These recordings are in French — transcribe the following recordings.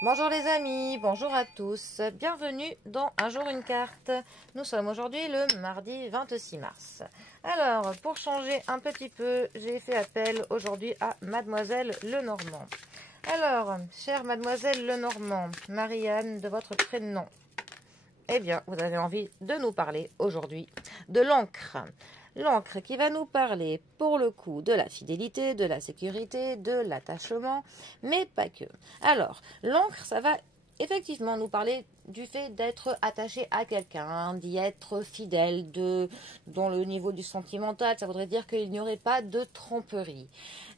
Bonjour les amis, bonjour à tous, bienvenue dans Un jour une carte. Nous sommes aujourd'hui le mardi 26 mars. Alors, pour changer un petit peu, j'ai fait appel aujourd'hui à Mademoiselle Lenormand. Alors, chère Mademoiselle Lenormand, Marianne de votre prénom, eh bien, vous avez envie de nous parler aujourd'hui de l'encre. L'encre qui va nous parler pour le coup de la fidélité, de la sécurité, de l'attachement, mais pas que. Alors, l'encre, ça va effectivement nous parler du fait d'être attaché à quelqu'un, d'y être fidèle, dans le niveau du sentimental, ça voudrait dire qu'il n'y aurait pas de tromperie.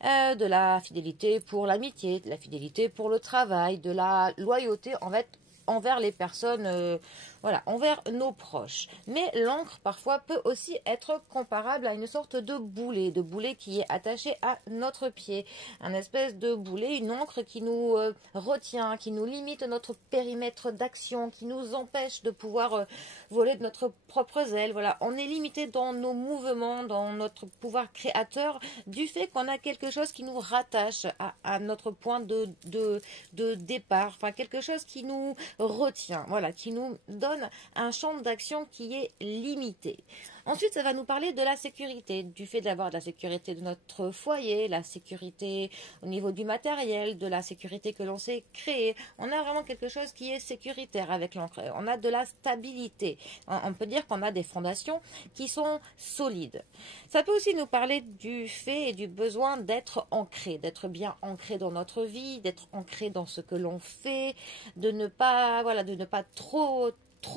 De la fidélité pour l'amitié, de la fidélité pour le travail, de la loyauté en fait envers les personnes, voilà, envers nos proches. Mais l'encre, parfois, peut aussi être comparable à une sorte de boulet qui est attaché à notre pied. Un espèce de boulet, une encre qui nous retient, qui nous limite notre périmètre d'action, qui nous empêche de pouvoir voler de notre propre aile. Voilà, on est limité dans nos mouvements, dans notre pouvoir créateur, du fait qu'on a quelque chose qui nous rattache à notre point de départ, enfin quelque chose qui nous retient, voilà, qui nous donne un champ d'action qui est limité. Ensuite, ça va nous parler de la sécurité, du fait d'avoir de la sécurité de notre foyer, la sécurité au niveau du matériel, de la sécurité que l'on sait créer. On a vraiment quelque chose qui est sécuritaire avec l'encre. On a de la stabilité. On peut dire qu'on a des fondations qui sont solides. Ça peut aussi nous parler du fait et du besoin d'être ancré, d'être bien ancré dans notre vie, d'être ancré dans ce que l'on fait, de ne pas, voilà, de ne pas trop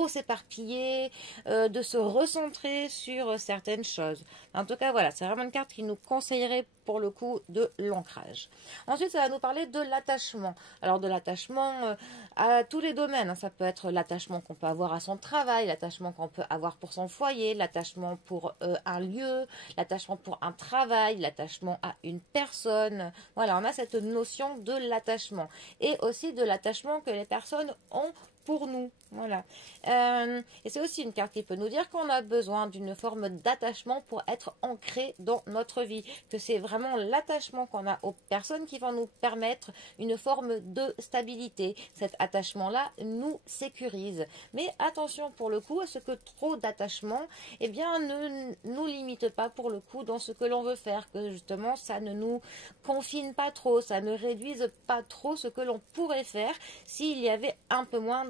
s'éparpiller, de se recentrer sur certaines choses. En tout cas, voilà, c'est vraiment une carte qui nous conseillerait pour le coup de l'ancrage. Ensuite, ça va nous parler de l'attachement. Alors, de l'attachement à tous les domaines. Hein. Ça peut être l'attachement qu'on peut avoir à son travail, l'attachement qu'on peut avoir pour son foyer, l'attachement pour un lieu, l'attachement pour un travail, l'attachement à une personne. Voilà, on a cette notion de l'attachement. Et aussi de l'attachement que les personnes ont pour nous, voilà. Et c'est aussi une carte qui peut nous dire qu'on a besoin d'une forme d'attachement pour être ancré dans notre vie, que c'est vraiment l'attachement qu'on a aux personnes qui vont nous permettre une forme de stabilité. Cet attachement-là nous sécurise. Mais attention pour le coup à ce que trop d'attachement, eh bien, ne nous limite pas pour le coup dans ce que l'on veut faire, que justement ça ne nous confine pas trop, ça ne réduise pas trop ce que l'on pourrait faire s'il y avait un peu moins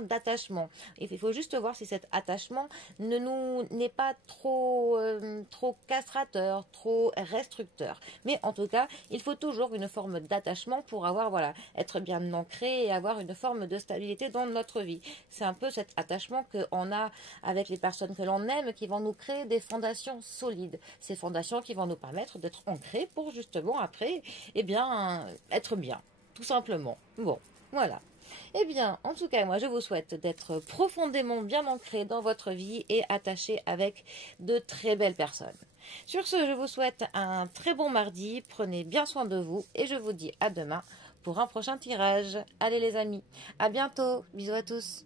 d'attachement. Il faut juste voir si cet attachement n'est pas trop castrateur, trop restricteur. Mais en tout cas, il faut toujours une forme d'attachement pour avoir, voilà, être bien ancré et avoir une forme de stabilité dans notre vie. C'est un peu cet attachement qu'on a avec les personnes que l'on aime qui vont nous créer des fondations solides. Ces fondations qui vont nous permettre d'être ancrés pour justement après, eh bien, être bien, tout simplement. Bon, voilà. Eh bien, en tout cas, moi, je vous souhaite d'être profondément bien ancré dans votre vie et attaché avec de très belles personnes. Sur ce, je vous souhaite un très bon mardi. Prenez bien soin de vous et je vous dis à demain pour un prochain tirage. Allez les amis, à bientôt. Bisous à tous.